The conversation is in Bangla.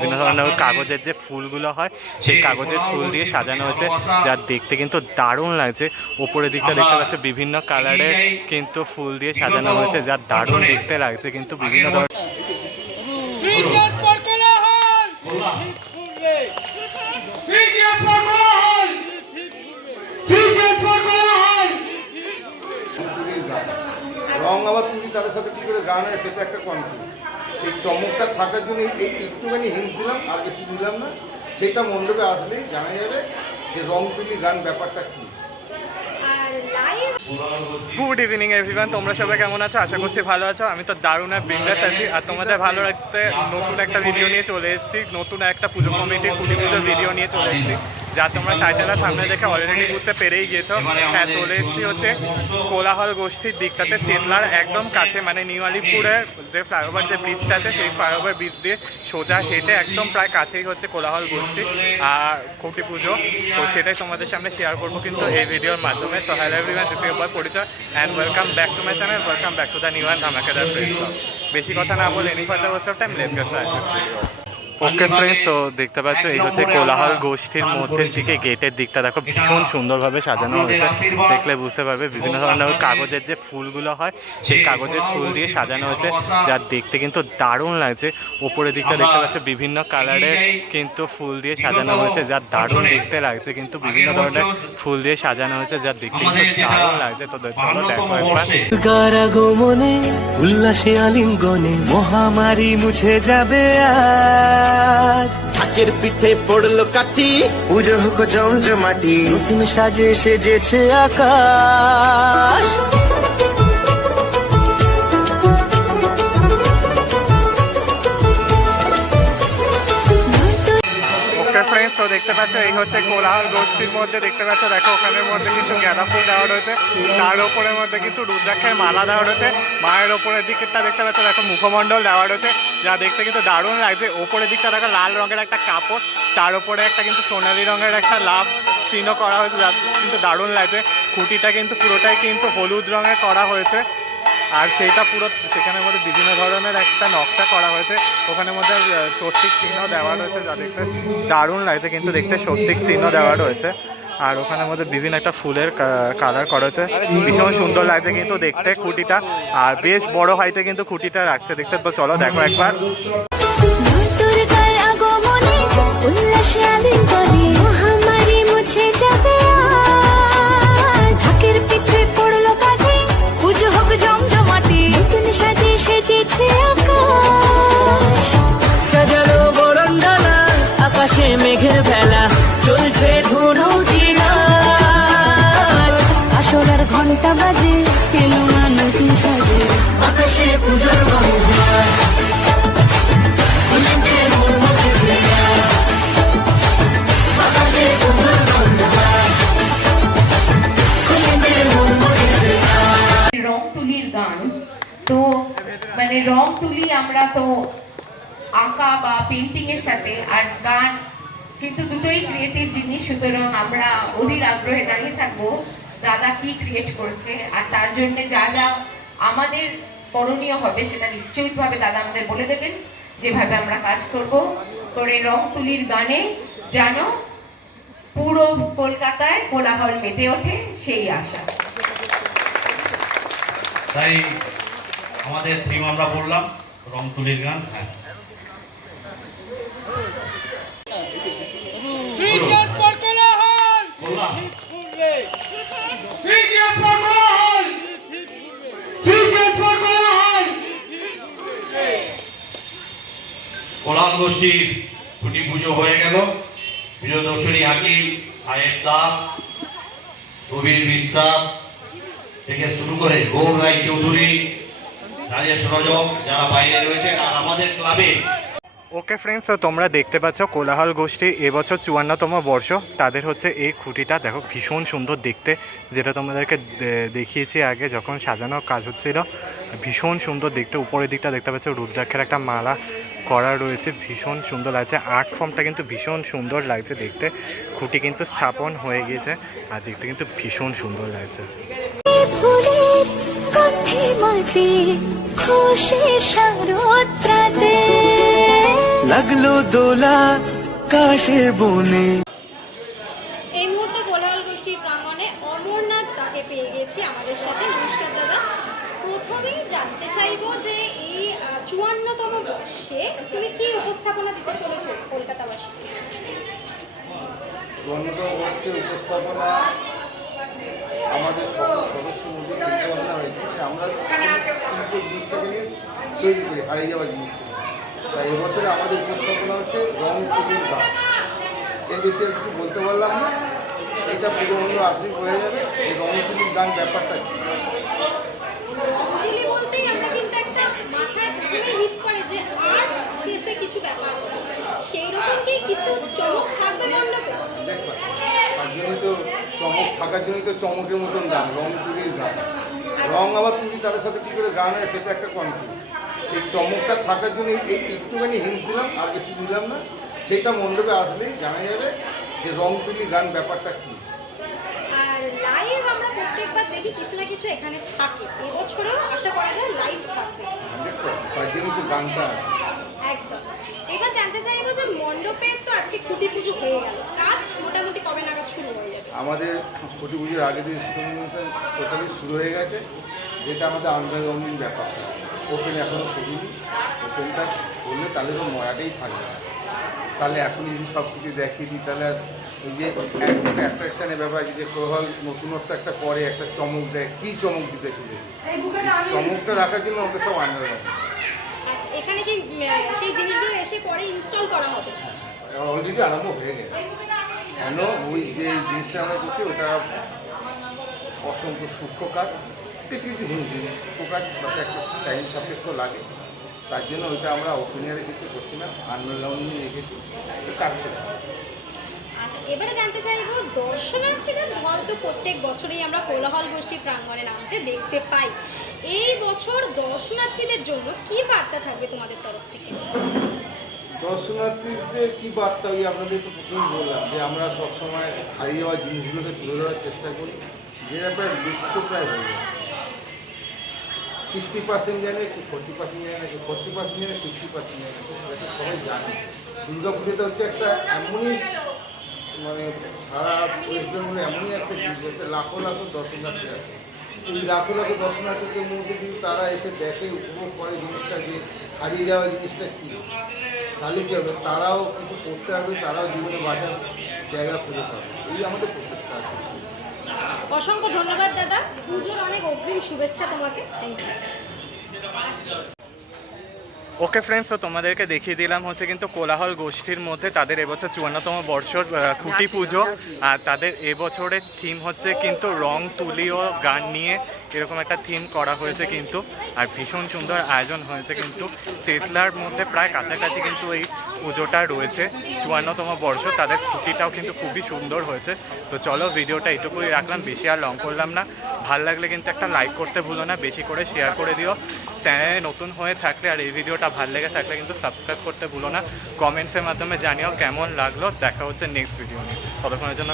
বিভিন্ন ধরনের ওই কাগজের যে ফুলগুলো হয় সেই কাগজের ফুল দিয়ে সাজানো হয়েছে যা দেখতে কিন্তু দারুণ লাগছে। ওপরের দিকটা দেখতে পাচ্ছ বিভিন্ন কালারের কিন্তু ফুল দিয়ে সাজানো হয়েছে যা দারুণ দেখতে লাগছে কিন্তু বিভিন্ন ধরনের! রং আবার তুমি তাদের সাথে কি করে গান হয় সেটা একটা কনফিউজ সেই চমকটা থাকার জন্য এই একটুখানি হিন্স দিলাম, আর বেশি দিলাম না। সেটা মণ্ডপে আসলেই জানা যাবে যে রং তুলি গান ব্যাপারটা কী। গুড ইভিনিং এভরিওয়ান তোমরা সবাই কেমন আছো? আশা করছি ভালো আছো। আমি তো দারুণ আর বিন্দাস আছি। আর তোমাদের ভালো রাখতে নতুন একটা ভিডিও নিয়ে চলে এসেছি। নতুন একটা পুজো কমিটির পুজো পুজোর ভিডিও নিয়ে চলে এসেছি। যা তোমরা টাইটেলের সামনে দেখে অলরেডি বুঝতে পেরেই গিয়েছো হ্যাঁ চলে এসেছি হচ্ছে কোলাহল গোষ্ঠীর দিকটাতে। চেতলার একদম কাছে মানে নিউ আলিপুরের যে ফ্লাইওভার যে ব্রিজটা আছে, সেই ফ্লাইওভার ব্রিজ দিয়ে সোজা হেঁটে একদম প্রায় কাছেই হচ্ছে কোলাহল গোষ্ঠী আর খুঁটি পুজো। তো সেটাই তোমাদের সামনে শেয়ার করব কিন্তু এই ভিডিওর মাধ্যমে। তো hello everyone this is Porichoy and welcome back to my channel welcome back to the new and ধামাকাদার বেশি কথা না বলে any further of time let get okay friends তো দেখতে পাচ্ছ এই হচ্ছে কোলাহল গোষ্ঠীর মধ্যে দিকে গেটের দিকটা দেখো ভীষণ সুন্দরভাবে সাজানো হয়েছে। দেখলে বুঝতে পারবে বিভিন্ন ধরনের কাগজের যে ফুলগুলো হয় সেই কাগজের ফুল দিয়ে সাজানো হয়েছে যা দেখতে কিন্তু দারুণ লাগছে। ওপরের দিকটা দেখতে পাচ্ছ বিভিন্ন কালারের কিন্তু ফুল দিয়ে সাজানো হয়েছে যা দারুণ দেখতে লাগছে কিন্তু বিভিন্ন ধরনের ফুল দিয়ে সাজানো হয়েছে যা দেখতে কিন্তু দারুণ লাগছে। তো চলো দেখো একবার। উল্লাসে আলিঙ্গনে মহামারী মুছে যাবে আজ ঢাকের পিঠে পড়ল কাঠি। পুজো হোক জমজমাটি। নতুন সাজে সেজেছে আকাশ। হচ্ছে কোলাহল গোষ্ঠীর মধ্যে দেখতে পাচ্ছ, দেখো ওখানের মধ্যে কিন্তু গাঁদা ফুল দেওয়া রয়েছে। তার ওপরের মধ্যে কিন্তু রুদ্রাক্ষের মালা দেওয়া রয়েছে। মায়ের ওপরের দিকটা দেখতে পাচ্ছ, দেখো মুখমণ্ডল দেওয়া রয়েছে। যা দেখতে কিন্তু দারুণ লাগছে। ওপরের দিকটা দেখো লাল রঙের একটা কাপড়, তার ওপরে একটা কিন্তু সোনালি রঙের একটা লাভ চিহ্ন করা হয়েছে, যা কিন্তু দারুণ লাগছে। খুঁটিটা কিন্তু পুরোটাই কিন্তু হলুদ রঙের করা হয়েছে। আর সেইটা পুরো সেখানের মধ্যে বিভিন্ন ধরনের একটা নকশা করা হয়েছে। ওখানের মধ্যে স্বস্তিক চিহ্ন দেওয়া রয়েছে, যা দেখতে দারুণ লাগছে, কিন্তু দেখতে স্বস্তিক চিহ্ন দেওয়া রয়েছে। আর ওখানের মধ্যে বিভিন্ন একটা ফুলের কালার করা হয়েছে। ভীষণ সুন্দর লাগছে কিন্তু দেখতে খুঁটিটা। আর বেশ বড় হাইতে কিন্তু খুঁটিটা রাখছে। দেখতে তো চলো, দেখো একবার। উল্লাসে আলিঙ্গনে রং তুলি আমরা তো আঁকা বা পেন্টিং এর সাথে আর গান, কিন্তু দুটোই ক্রিয়েটিভ জিনিস, সুতরাং আমরা অধীর আগ্রহে দাঁড়িয়ে থাকব দাদা কি ক্রিয়েট করেছে আর তার জন্য যা যা আমাদের করণীয় হবে সেটা নিশ্চয়ইভাবে দাদা আমাদের বলে দেবেন, যেভাবে আমরা কাজ করব। করে রং তুলির গানে যেন পুরো কলকাতায় কোলাহল মেতে ওঠে সেই আশা। তাই আমাদের থিম আমরা বললাম রং তুলির গান হ্যাঁ! কোলাল গোষ্ঠীর খুঁটি পুজো হয়ে গেল। প্রিয়দর্শনী হাকিম সাহেব দাস প্রবীর বিশ্বাস থেকে শুরু করে গৌর রায় চৌধুরী। ওকে ফ্রেন্ডস তো তোমরা দেখতে পাচ্ছ কোলাহল গোষ্ঠী এবছর চুয়ান্নতম বর্ষ। তাদের হচ্ছে এই খুঁটিটা, দেখো ভীষণ সুন্দর দেখতে। যেটা তোমাদেরকে দেখিয়েছি আগে যখন সাজানো কাজ হচ্ছিল। ভীষণ সুন্দর দেখতে, উপরের দিকটা দেখতে পাচ্ছ, রুদ্রাক্ষের একটা মালা করা রয়েছে, ভীষণ সুন্দর লাগছে। আর্ট ফর্মটা কিন্তু ভীষণ সুন্দর লাগছে দেখতে। খুঁটি কিন্তু স্থাপন হয়ে গিয়েছে, আর দেখতে কিন্তু ভীষণ সুন্দর লাগছে। গন্ধে খুশি সারোত্রাতে লাগল দোলা কাশের বনে। এই মুহূর্তে কোলাহল গোষ্ঠী প্রাঙ্গণে অমরনাথ তাকে পেয়ে গেছি আমাদের সাথে। নমস্কার দাদা। প্রথমেই জানতে চাইব যে এই চুয়ান্নতম বর্ষে তুমি কি উপস্থাপনা দিতে চলেছো কলকাতাবাসীকে? চুয়ান্নতম বর্ষের উপস্থাপনা আমাদের সদস্য মধ্যে চিন্তা ভাবনা হয়েছে আমরা শিল্প জিনিসটাকে নিয়ে তৈরি করি, হারিয়ে যাওয়া জিনিস। তাই এবছরে আমাদের উপস্থাপনা হচ্ছে রং পুজোর এর আর কিছু বলতে পারলাম না। এটা পুজো বন্ধু আসলেই বোঝা যাবে। এই রং তুলির গান ব্যাপারটা কি দিলি বলতেই আমরা কিন্তু একটা মাথায় প্রথমেই হিট করে যে আর্ট বেসে কিছু ব্যাপার সেই রকম কি কিছু চমক থাকবে মণ্ডপে দেখবা তার জন্যই তো চমক থাকার জন্যই তো চমকের মতন গান রং তুলির গান। রং আবার তুলি তাদের সাথে কী করে গান হয় সেটা একটা কনফিউজ সেই চমকটা থাকার জন্য এই একটুখানি হিংস দিলাম আর বেশি দিলাম না। সেটা মণ্ডপে আসলেই জানা যাবে যে রং তুলি গান ব্যাপারটা কী। লাইভ আমরা প্রত্যেকবার দেখি কিছু না কিছু এখানে থাকে। এবছরেও আশা করা যায় লাইভ থাকবে। তার জন্য তো গানটা আছে একদম এবার জানতে চাইব যে মণ্ডপে তো আজকে খুঁটি পুজো হয়ে গেল। কাজ মোটামুটি কবে নাগাদ শুরু হয়ে যাবে? আমাদের কোটি পুজোর আগে যে টোটালি শুরু হয়ে গেছে যেটা আমাদের আন্দোলন ব্যাপার। ওপেন এখনও করিনি ওপেনটা করলে তাহলে তো ময়াটাই থাকবে। না। তাহলে এখন যদি সব কিছু দেখিয়ে দিই তাহলে আর ওই যে অ্যাট্রাকশানের ব্যাপার যে কোহল নতুনত্ব একটা করে একটা চমক দেয়। কী চমক দিতে চলে চমকটা রাখার জন্য ওকে সব আন্দোলন আচ্ছা এখানে কি সেই এসে পরে ইনস্টল করা হবে। অলরেডি আরম্ভ হয়ে গেছে। কেন? ওই যে জিনিসটা আমরা করছি ওটা অসংখ্য সূক্ষ্ম কাজ কিছু কিছু জিনিস সূক্ষ্ম কাজ তাতে একটা টাইম সাপেক্ষ লাগে। তার জন্য ওইটা আমরা ওপেনে রেখেছি করছি না আন্ডারগ্রাউন্ডে রেখেছি কাজ চলছে। আর এবারে জানতে চাইব দর্শনার্থীদের ঢল তো প্রত্যেক বছরই আমরা কোলাহল গোষ্ঠী প্রাঙ্গণে নামতে দেখতে পাই। এই বছর দর্শনার্থীদের জন্য কি বার্তা থাকবে তোমাদের তরফ থেকে? দর্শনার্থীদের কী বার্তা? ওই আপনাদের তো প্রথমেই বললাম যে আমরা সবসময় হারিয়ে যাওয়া জিনিসগুলোকে তুলে ধরার চেষ্টা করি। যে ব্যাপারে লুপ্ত প্রায় হয়ে যায়। সিক্সটি পার্সেন্ট জানে কি ফোর্টি পার্সেন্ট জানে কি? ফোর্টি পার্সেন্ট জানে সিক্সটি পার্সেন্ট জানে সেটা সবাই জানে। দুর্গা পুজোটা হচ্ছে একটা এমনই মানে সারা ওয়েস্ট বেঙ্গলে এমনই একটা জিনিস যাতে লাখো লাখো দর্শনার্থী আছে এই লাখো লাখো দর্শনার্থীদের মধ্যে কিন্তু তারা এসে দেখে, উপভোগ করে জিনিসটা যে হারিয়ে যাওয়া জিনিসটা কী। তাহলে কী হবে? তারাও কিছু করতে পারবে তারাও জীবনে বাঁচার জায়গা খুঁজে পাবে। এই আমাদের প্রচেষ্টা আছে। অসংখ্য ধন্যবাদ দাদা। পুজোর অনেক অগ্রিম শুভেচ্ছা তোমাকে। থ্যাংক ইউ ওকে ফ্রেন্ডস তো তোমাদেরকে দেখিয়ে দিলাম হচ্ছে কিন্তু কোলাহল গোষ্ঠীর মধ্যে তাদের এবছর চুয়ান্নতম বর্ষর খুঁটি পুজো। আর তাদের এবছরের থিম হচ্ছে কিন্তু রং তুলি ও গান নিয়ে এরকম একটা থিম করা হয়েছে কিন্তু, আর ভীষণ সুন্দর আয়োজন হয়েছে কিন্তু। চেতলার মধ্যে প্রায় কাছাকাছি কিন্তু এই পুজোটা রয়েছে। চুয়ান্নতম বর্ষ, তাদের ছুটিটাও কিন্তু খুবই সুন্দর হয়েছে। তো চলো ভিডিওটা এটুকুই রাখলাম, বেশি আর লং করলাম না। ভালো লাগলে কিন্তু একটা লাইক করতে ভুলো না, বেশি করে শেয়ার করে দিও। চ্যানেলে নতুন হয়ে থাকলে আর এই ভিডিওটা ভালো লেগে থাকলে কিন্তু সাবস্ক্রাইব করতে ভুলো না। কমেন্টসের মাধ্যমে জানিও কেমন লাগল। দেখা হচ্ছে নেক্সট ভিডিও নিয়ে। ততক্ষণের জন্য